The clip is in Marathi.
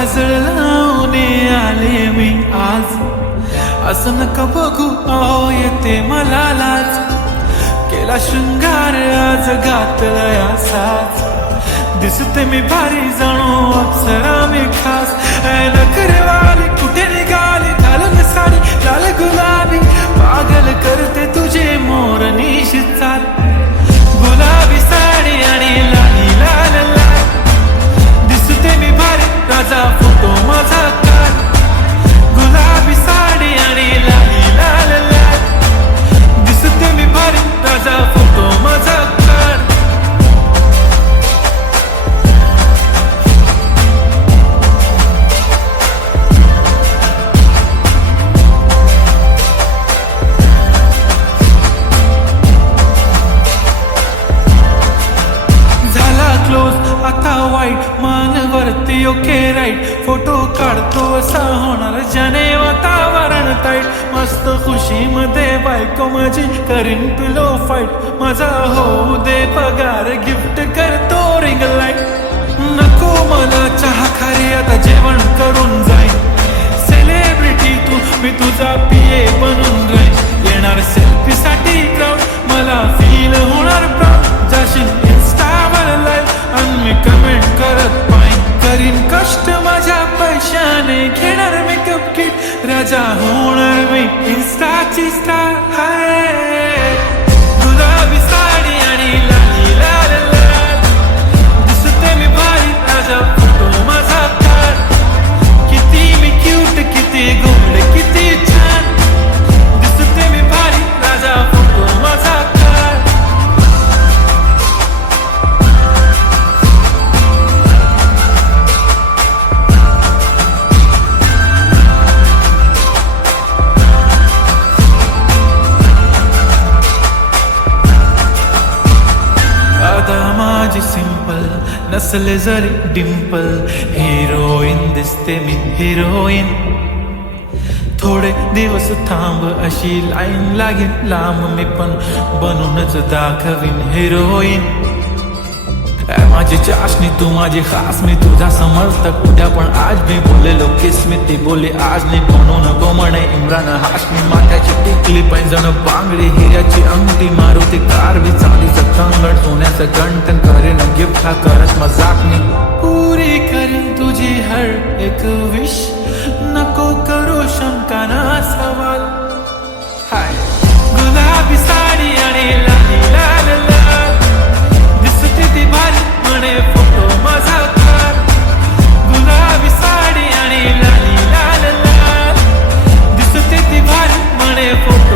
काजळ लावून आले मी आज, असं नका बघू अहो येते मला लाज, केला शृंगार आज घातलाय असाच, दिसते मी भारी जणू अप्सरा मी खास, नखरेवाली कुठे निघाली घालून साडी लाल गुलाबी, पागल करते तुझे मोरनीशी चाल, गुलाबी साडी आणि लाली लाल लाल, दिसते मी भारी राजा फोटो माझा काढ, गुलाबी साडी आणि लाली लाल लाल, दिसते मी भारी राजा फोटो माझा काढ. आता वाईट मानवरती ओके राईट, फोटो काढतो असा होणार ज्याने वातावरण ताईट, मस्त खुशीमध्ये बायको माझी करीन पिलो फाईट, माझा होऊ दे पगार गिफ्ट करतो रिंग लाईट, नको मला चहा खारी आता जेवण करून जाईन, सेलिब्रिटी तू मी तुझा पिये बनून राहीन, येणार सेल्फी साठी क्राऊड मला फील होणार प्राऊड, जाशील इन्स्टावर लाईव्ह आणि मी कमेंट करत पाहिन, करीन कष्ट माझ्या पैशाने घेणार मेकअप किट, राजा होणार मी इन्स्टाची स्टार. हाय गुलाबी साडी आणि लाली लाल लाल, दिसते मी भारी राजा फोटो माझा काढ, किती मी क्यूट किती गोड किती छान, दिसते मी भारी राजा फोटो माझा काढ. माझी सिंपल नसले जरी डिंपल, हिरोईन दिसते मी हिरोईन, थोडे दिवस थांब अशी लाईन लागेल लांब, मी पण बनूनच दाखवीन हिरोईन, माझी चाशनी तू माझी खास, मी तुझा समर्थक उद्या पण आज मी बोललेलो किस मी ती बोली आज नाही, म्हणून गो म्हणे इम्रान हाशमी, माथ्याची टिकली पैंजण बांगडी हिऱ्याची अंगठी, मारुती कार बी चांदीचं कंगण, सोन्याचं गंटन करेन गिफ्ट हा करत मजाक मी, पुरी करीन तुझी हर एक विश, नको करू शंका ना सवाल. हाय गुलाबी साडी आणि लाली लाल लाल, दिसते ती भारी म्हणे फोटो माझा काढ, गुलाबी साडी आणि लाली लाल लाल, दिसते ती भारी म्हणे फोटो